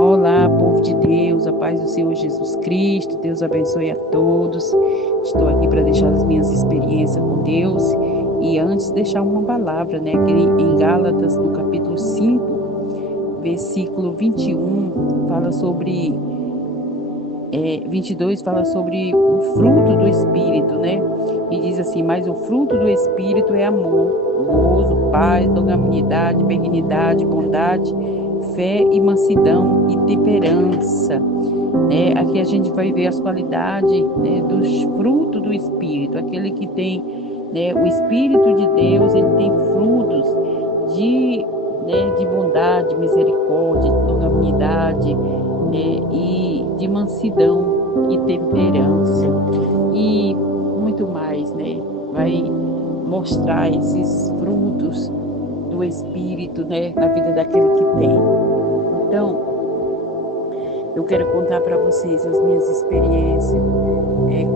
Olá, povo de Deus, a paz do Senhor Jesus Cristo, Deus abençoe a todos. Estou aqui para deixar as minhas experiências com Deus e antes deixar uma palavra, né, que em Gálatas, no capítulo 5, versículo 21, fala sobre 22 fala sobre o fruto do Espírito, né? E diz assim: mas o fruto do Espírito é amor, gozo, paz, longanimidade, benignidade, bondade, fé e mansidão e temperança, né? Aqui a gente vai ver as qualidades, né, dos frutos do Espírito. Aquele que tem, né, o Espírito de Deus, ele tem frutos de, de bondade, misericórdia, de longanimidade, e de mansidão e temperança e muito mais, né? Vai mostrar esses frutos do Espírito, né, na vida daquele que tem. Então, eu quero contar para vocês as minhas experiências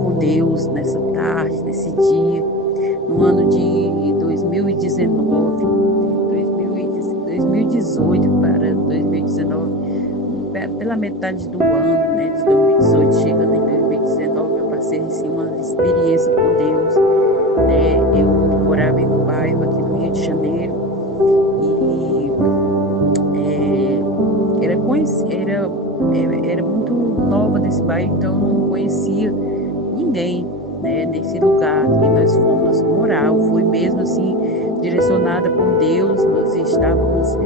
com Deus nessa tarde, nesse dia, no ano de 2019, 2018 para 2019, pela metade do ano, né, de 2018, chegando em 2019, eu passei assim, uma experiência com Deus. Eu morava em um bairro aqui no Rio de Janeiro e era muito nova nesse bairro, então eu não conhecia ninguém, né, nesse lugar que nós fomos morar. Eu fui mesmo assim direcionada por Deus. Nós estávamos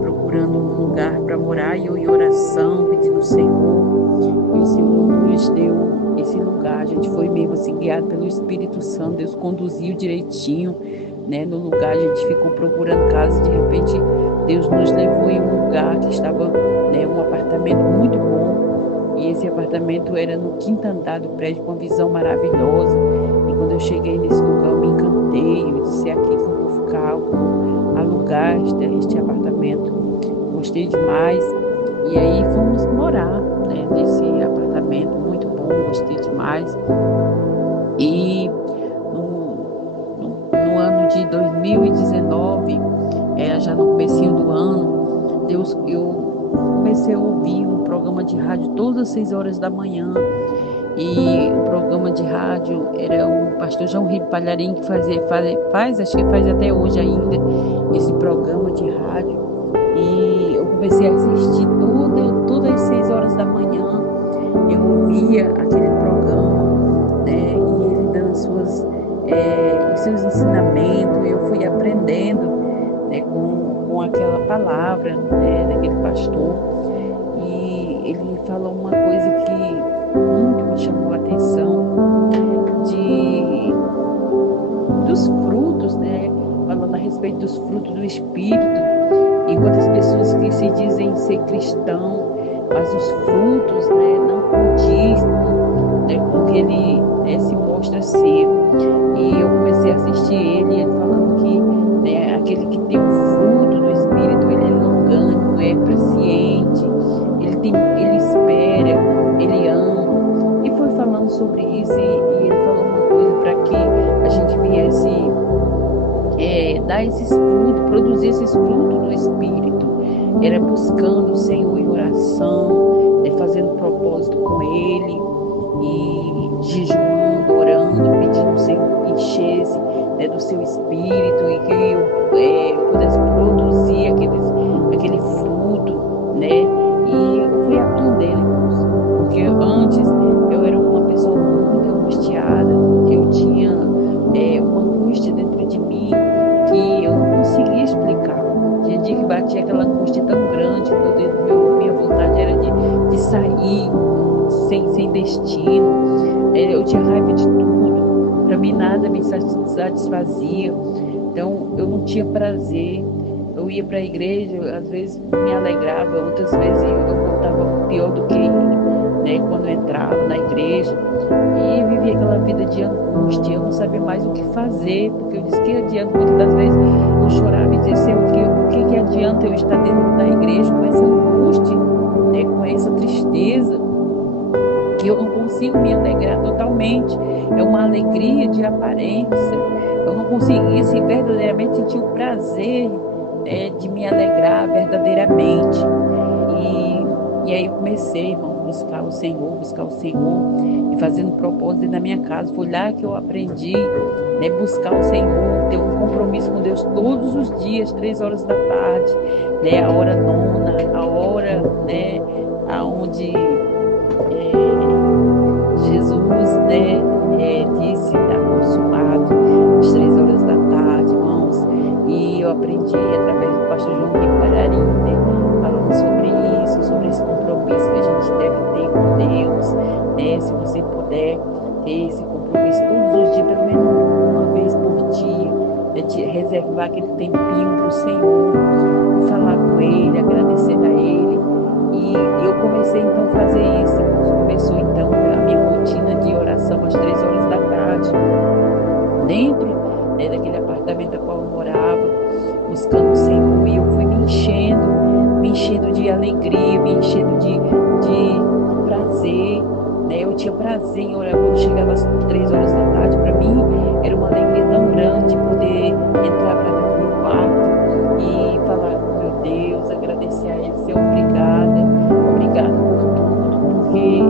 procurando um lugar para morar e eu em oração pedindo ao Senhor, e o Senhor nos deu esse lugar. A gente foi mesmo assim guiado pelo Espírito Santo. Deus conduziu direitinho, né, no lugar. A gente ficou procurando casa, de repente Deus nos levou em um lugar que estava, né, um apartamento muito bom, e esse apartamento era no quinto andar do prédio, com uma visão maravilhosa. E quando eu cheguei nesse lugar, eu me encantei. Eu disse: é aqui que eu vou ficar, eu vou alugar este apartamento. Gostei demais. E aí fomos morar, né, nesse apartamento muito bom, gostei demais. E no ano de 2019, já no comecinho do ano, eu comecei a ouvir um programa de rádio todas as 6 horas da manhã. E o programa de rádio era o pastor João Ribe Palharim que acho que faz até hoje ainda, esse programa de rádio. E eu comecei a assistir todas as 6 horas da manhã. Eu ouvia aquele programa, né, e ele dando os seus ensinamentos. Eu fui aprendendo, né, com aquela palavra, né, daquele pastor. E ele falou uma coisa que muito me chamou a atenção, dos frutos, né, falando a respeito dos frutos do Espírito. E quantas pessoas que se dizem ser cristão, mas os frutos, né, não condiz, né, com o que ele, né, se mostra ser. E eu comecei a assistir ele falando que, né, aquele que tem o fruto do Espírito, ele é longânimo, é paciente, ele espera, ele ama. E foi falando sobre isso, e ele falou uma coisa para que a gente viesse dar esses frutos, produzir esses frutos do Espírito. Era buscando o Senhor em oração, fazendo propósito com Ele, e jejuando, orando, pedindo o Senhor enchesse, né, do seu Espírito, e que eu pudesse produzir aquele fruto, né? E eu fui aprendendo, irmãos, porque antes eu era uma pessoa muito angustiada, que eu tinha uma angústia dentro de mim que eu não conseguia explicar. Tinha dia que batia aquela angústia tão grande que minha vontade era de sair sem destino. Eu tinha raiva de tudo, para mim nada me satisfazia. Então eu não tinha prazer. Eu ia para a igreja, às vezes me alegrava, outras vezes eu voltava pior do que, né, quando eu entrava na igreja. E vivia aquela vida de angústia. Eu não sabia mais o que fazer, porque eu disse: que adianta? Muitas das vezes eu chorava e dizia: Senhor, o que adianta eu estar dentro da igreja com essa angústia, né, com essa tristeza, que eu não consigo me alegrar totalmente? É uma alegria de aparência. Eu não conseguia verdadeiramente sentir o prazer, de me alegrar verdadeiramente. comecei, irmão, buscar o Senhor, e fazendo propósito na minha casa. Foi lá que eu aprendi, né, buscar o Senhor, ter um compromisso com Deus todos os dias, 3 horas da tarde, né, a hora nona, a hora, né, aonde Jesus, né, disse, está consumado, às 3 horas da tarde, irmãos. E eu aprendi através do pastor João Guimarães, né, falando sobre isso, sobre esse compromisso que a gente deve ter com Deus, né? Se você puder ter esse compromisso todos os dias, pelo menos uma vez por dia, né, de reservar aquele tempinho para o Senhor, e falar com Ele, agradecer a Ele. E eu comecei então a fazer isso. Começou então a minha rotina de oração às 3 horas da tarde, dentro, né, daquele apartamento a qual eu morava, buscando o Senhor. E eu fui me enchendo de alegria, me enchendo de prazer, né? Eu tinha prazer em orar quando chegava às 3 horas da tarde. Para mim era uma alegria tão grande poder entrar para dentro do meu quarto e falar com meu Deus, agradecer a Ele, ser obrigada por tudo, porque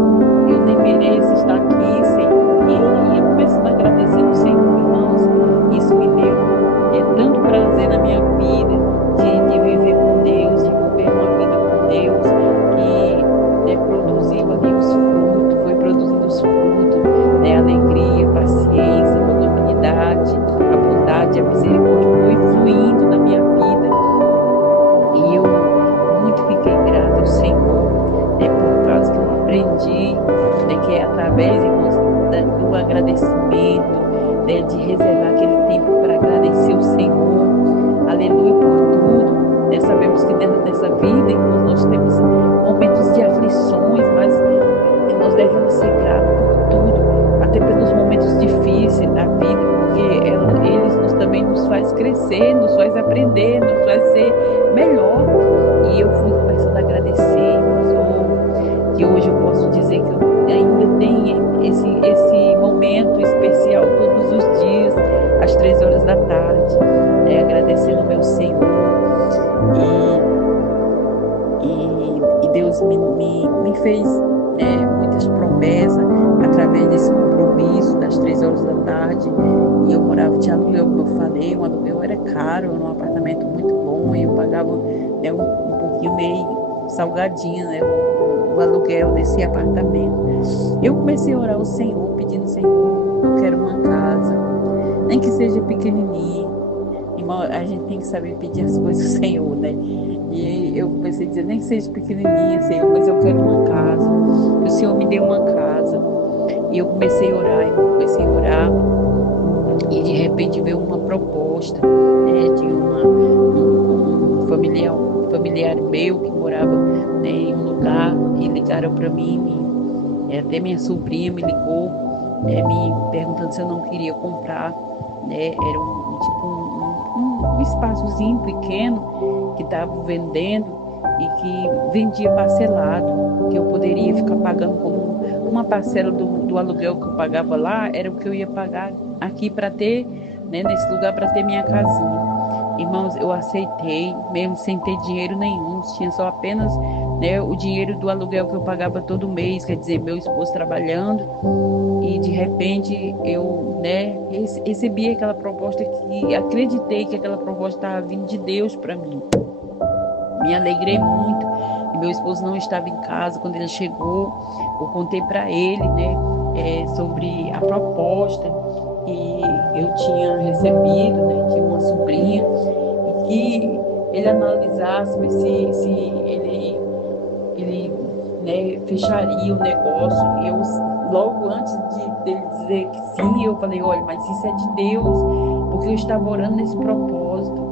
eu nem mereço estar aqui, Senhor. E eu começando a agradecer ao Senhor, irmãos. Isso me deu tanto prazer na minha vida, de viver com Deus, de viver uma vida com Deus, que produziu ali os frutos, foi produzindo os frutos, né? Alegria, paciência, longanimidade, a bondade, a misericórdia foi fluindo na minha vida. E eu muito fiquei grata ao Senhor, né, por causa que eu aprendi, né, que é através, irmãos, do agradecimento, né, de reservar aquele tempo para agradecer o Senhor, aleluia, por tudo, né? Sabemos que dentro dessa vida, irmãos, nós temos momentos de aflições, mas nós devemos ser gratos por tudo, até pelos momentos difíceis da vida, porque eles também nos faz crescer, nos faz aprender, nos faz ser melhor. E eu fui começando a agradecer, Senhor, que hoje eu posso dizer que eu ainda tenho esse momento especial todos os dias, às 3 horas da tarde, né, agradecendo ao meu Senhor. E Deus me fez, né, muitas promessas através desse compromisso das 3 horas da tarde. E eu morava de aluguel, como eu falei, o aluguel era caro, era um apartamento muito bom, e eu pagava, né, um pouquinho meio salgadinho, né, o aluguel desse apartamento. Eu comecei a orar ao Senhor, pedindo: Senhor, eu quero uma casa, nem que seja pequenininha. Irmão, a gente tem que saber pedir as coisas do Senhor, né? E eu comecei a dizer: nem que seja pequenininha, Senhor, mas eu quero uma casa. Que o Senhor me dê uma casa. E eu comecei a orar, irmão, e de repente veio uma proposta, né, de um familiar meu que morava, né, em um lugar, e ligaram para mim, até minha sobrinha me ligou, me perguntando se eu não queria comprar, né? Era um espaçozinho pequeno que estava vendendo e que vendia parcelado, que eu poderia ficar pagando como uma parcela do aluguel que eu pagava lá, era o que eu ia pagar aqui para ter, né, nesse lugar, para ter minha casinha. Irmãos, eu aceitei, mesmo sem ter dinheiro nenhum, tinha só apenas, né, o dinheiro do aluguel que eu pagava todo mês, quer dizer, meu esposo trabalhando. E de repente eu, né, recebi aquela proposta, que acreditei que aquela proposta estava vindo de Deus para mim. Me alegrei muito. E meu esposo não estava em casa. Quando ele chegou, eu contei para ele, né, sobre a proposta que eu tinha recebido, né, de uma sobrinha, e que ele analisasse se ele, né, fecharia o negócio. Eu, logo antes dele dizer que sim, eu falei: olha, mas isso é de Deus, porque eu estava orando nesse propósito.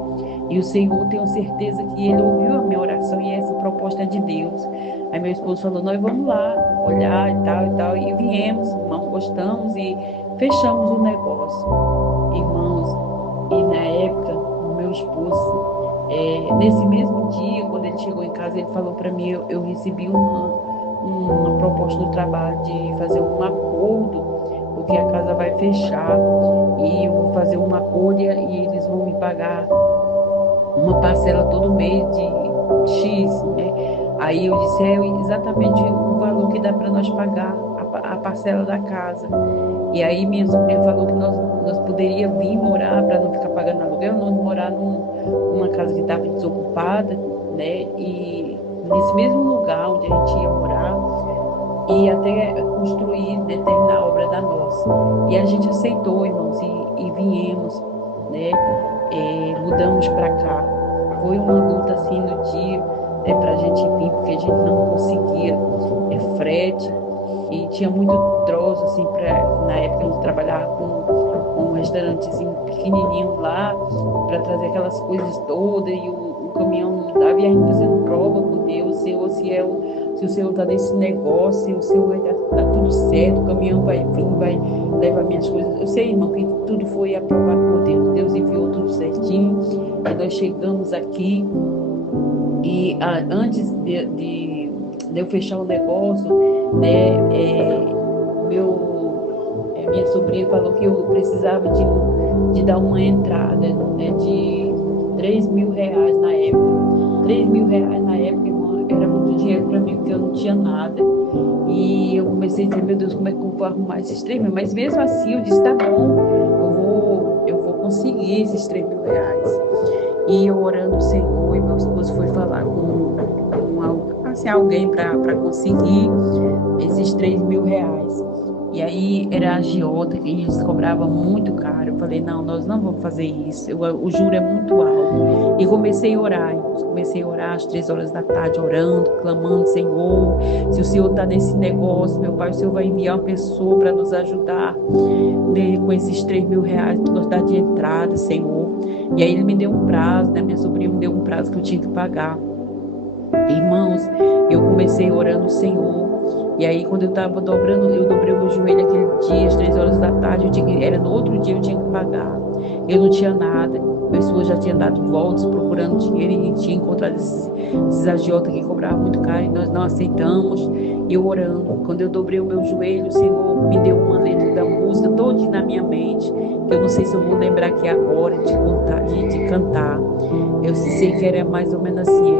E o Senhor, tenho certeza que Ele ouviu a minha oração, e essa proposta é de Deus. Aí meu esposo falou: nós vamos lá olhar e tal. E viemos, irmão, gostamos e fechamos o negócio. Irmãos, e na época, o meu esposo, nesse mesmo dia, quando ele chegou em casa, ele falou para mim: eu recebi uma proposta do trabalho de fazer um acordo, porque a casa vai fechar, e eu vou fazer um acordo e eles vão me pagar uma parcela todo mês de X, né? Aí eu disse, é exatamente o valor que dá para nós pagar a parcela da casa. E aí minha sobrinha falou que nós poderíamos vir morar para não ficar pagando aluguel, não morar numa casa que estava desocupada, né? E nesse mesmo lugar onde a gente ia morar, e até construir, né, terminar a obra da nossa. E a gente aceitou, irmãos, e viemos, né? Mudamos para cá. Foi uma luta assim no dia, para a gente vir, porque a gente não conseguia frete e tinha muito troço assim na época a gente trabalhava com um restaurantezinho pequenininho lá para trazer aquelas coisas todas e o caminhão não dava e a gente fazendo prova com Deus, Senhor, se o Senhor está nesse negócio, se o Senhor vai dar tudo certo, o caminhão vai vir, vai levar minhas coisas. Eu sei, irmão, que tudo foi aprovado por Deus. Deus enviou tudo certinho e nós chegamos aqui e antes de eu fechar o negócio, né, minha sobrinha falou que eu precisava de dar uma entrada, né, de R$ 3.000 na época. R$ 3.000 na época, irmão, era muito dinheiro para mim, porque eu não tinha nada. E eu comecei a dizer, meu Deus, como é que eu vou arrumar esses 3.000? Mas mesmo assim, eu disse, tá bom, eu vou conseguir esses R$ 3.000. E eu orando o Senhor, e meu esposo foi falar com alguém para conseguir esses R$ 3.000. E aí era a agiota que eles cobravam muito caro. Eu falei, não, nós não vamos fazer isso. O juro é muito alto. E comecei a orar. Comecei a orar às 3 horas da tarde, orando, clamando, Senhor, se o Senhor está nesse negócio, meu Pai, o Senhor vai enviar uma pessoa para nos ajudar, né, com esses R$ 3.000 que nós dá de entrada, Senhor. E aí ele me deu um prazo, né? Minha sobrinha me deu um prazo que eu tinha que pagar. Irmãos, eu comecei orando o Senhor. E aí, quando eu estava dobrando, eu dobrei o meu joelho aquele dia, às 3 horas da tarde, era no outro dia eu tinha que pagar. Eu não tinha nada. Meu esposo já tinha dado voltas procurando dinheiro e tinha encontrado esses agiotas que cobravam muito caro e nós não aceitamos. E eu orando. Quando eu dobrei o meu joelho, o Senhor me deu uma letra da música toda na minha mente, que eu não sei se eu vou lembrar aqui agora de cantar. Eu sei que era mais ou menos assim,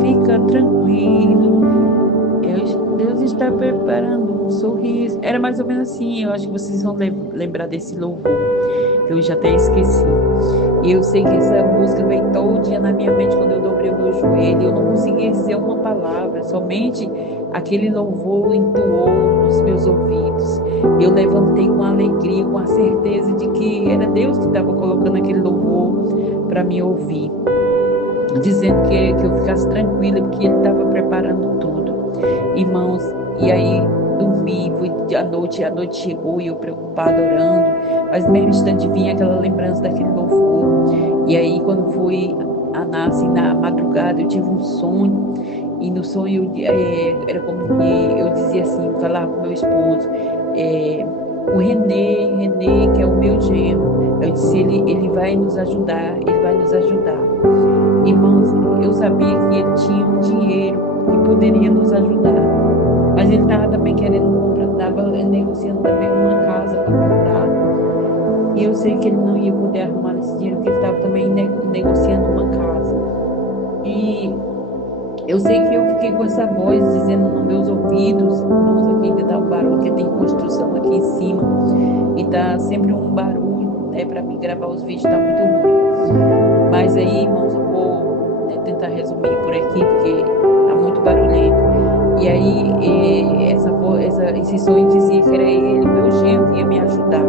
fica tranquilo, Deus está preparando um sorriso. Era mais ou menos assim, eu acho que vocês vão lembrar desse louvor, que eu já até esqueci. E eu sei que essa música veio todo dia na minha mente quando eu dobrei o meu joelho. Eu não conseguia dizer uma palavra, somente aquele louvor entoou nos meus ouvidos. Eu levantei com alegria, com a certeza de que era Deus que estava colocando aquele louvor para me ouvir, dizendo que eu ficasse tranquila, porque Ele estava preparando tudo. Irmãos, e aí dormi, a noite chegou e eu preocupada orando, mas no mesmo instante vinha aquela lembrança daquele louvor. E aí quando foi assim, na madrugada eu tive um sonho, e no sonho era como que eu dizia assim, falava com meu esposo, o Renê, que é o meu genro, eu disse, ele vai nos ajudar, ele vai nos ajudar. Irmãos, eu sabia que ele tinha um dinheiro que poderia nos ajudar, mas ele estava também querendo comprar, estava negociando também uma casa para comprar, e eu sei que ele não ia poder arrumar esse dinheiro, porque ele estava também negociando uma casa. E eu sei que eu fiquei com essa voz dizendo nos meus ouvidos, irmãos, aqui ainda dá um barulho, porque tem construção aqui em cima, e tá sempre um barulho, né, para mim gravar os vídeos, tá muito ruim. Mas aí, irmãos, eu vou, né, tentar resumir por aqui, porque tá muito barulhento. E aí, esse sonho dizia que era ele, meu genro, que ia me ajudar.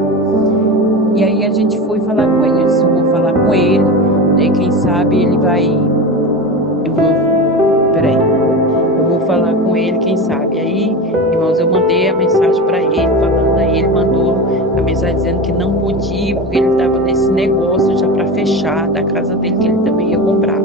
E aí a gente foi falar com ele. Eu disse, eu vou falar com ele, né? Quem sabe ele vai. Eu vou falar com ele, quem sabe. Aí, irmãos, eu mandei a mensagem para ele, falando, aí ele mandou a mensagem dizendo que não podia, porque ele estava nesse negócio já para fechar da casa dele, que ele também ia comprar.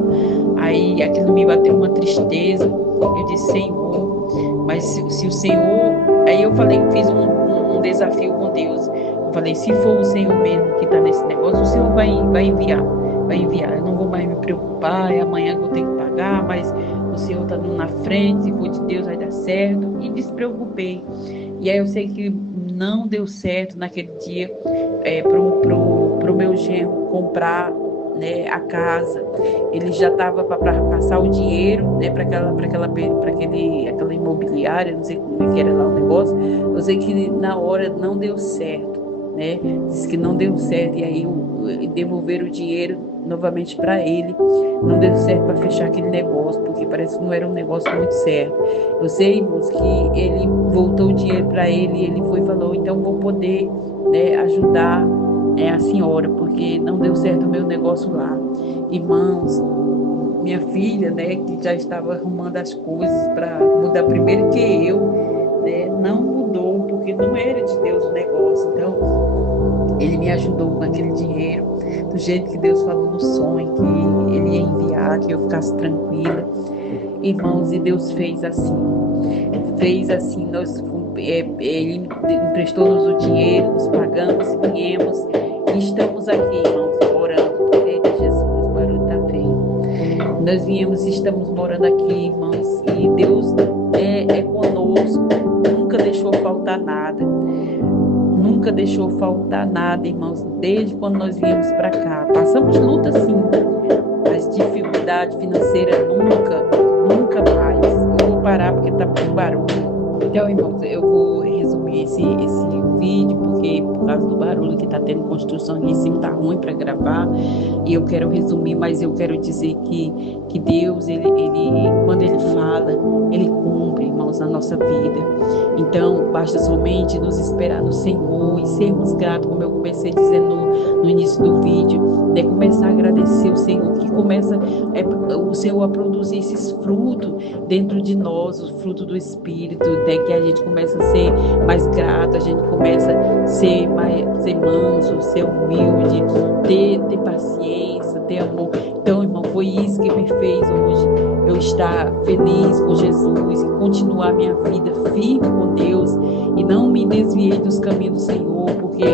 Aí aquilo me bateu uma tristeza. Eu disse, Senhor, mas se o Senhor. Aí eu falei, fiz um desafio com Deus. Eu falei, se for o Senhor mesmo que está nesse negócio, o Senhor vai enviar. Vai enviar. Eu não vou mais me preocupar, é amanhã que eu tenho que pagar, mas o Senhor está na frente, se for de Deus vai dar certo. E despreocupei. E aí eu sei que não deu certo naquele dia pro meu genro comprar né, a casa. Ele já estava para passar o dinheiro, né, para aquela imobiliária, não sei como é que era lá o negócio. Eu sei que na hora não deu certo, né? Disse que não deu certo e aí devolveram o dinheiro novamente para ele. Não deu certo para fechar aquele negócio, porque parece que não era um negócio muito certo. Eu sei, irmãos, que ele voltou o dinheiro para ele e ele foi e falou: então vou poder, né, ajudar a senhora, porque não deu certo o meu negócio lá. Irmãos, minha filha, né, que já estava arrumando as coisas para mudar primeiro que eu, né, não mudou, porque não era de Deus o negócio. Então, ele me ajudou com aquele dinheiro, do jeito que Deus falou no sonho, que ele ia enviar, que eu ficasse tranquila. Irmãos, e Deus fez assim. Fez assim, ele emprestou-nos o dinheiro, nos pagamos, viemos e estamos aqui, irmãos, morando. Eita Jesus, o barulho tá feio. Nós viemos e estamos morando aqui, irmãos, e Deus é conosco, nunca deixou faltar nada. Nunca deixou faltar nada, irmãos, desde quando nós viemos para cá. Passamos luta sim, mas dificuldade financeira nunca mais. Eu vou parar porque tá com barulho. Então, irmãos, eu vou resumir esse vídeo, porque por causa do barulho que tá tendo construção aqui em cima, tá ruim para gravar. E eu quero resumir, mas eu quero dizer que Deus, ele, quando Ele fala, Ele cumpre, irmãos, na nossa vida. Então, basta somente nos esperar no Senhor e sermos gratos, como eu comecei dizendo no início do vídeo, né? Começar a agradecer o Senhor, que começa o Senhor a produzir esses frutos dentro de nós, os frutos do Espírito, né? Que a gente começa a ser mais grato, a gente começa a ser manso, ser humilde, ter paciência, ter amor. Então, irmão, foi isso que me fez hoje eu estar feliz com Jesus e continuar minha vida firme com Deus e não me desviei dos caminhos do Senhor, porque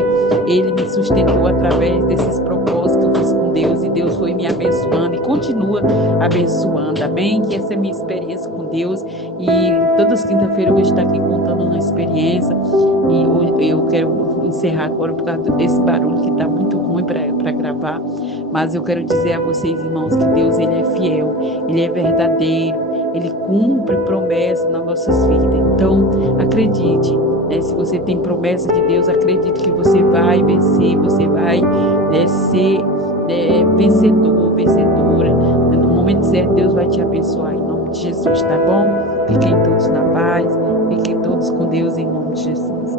Ele me sustentou através desses propósitos que eu fiz com Deus, e Deus foi me abençoando e continua abençoando, amém? Que essa é a minha experiência com Deus, e todas as quinta-feiras eu vou estar aqui contando uma experiência, e hoje eu quero encerrar agora por causa desse barulho que está muito ruim para gravar, mas eu quero dizer a vocês, irmãos, que Deus, Ele é fiel, Ele é verdadeiro, Ele cumpre promessas nas nossas vidas. Então, acredite, né? Se você tem promessa de Deus, acredite que você vai vencer, você vai, né, ser vencedor, vencedora. No momento certo, Deus vai te abençoar em nome de Jesus, tá bom? Fiquem todos na paz, fiquem todos com Deus em nome de Jesus.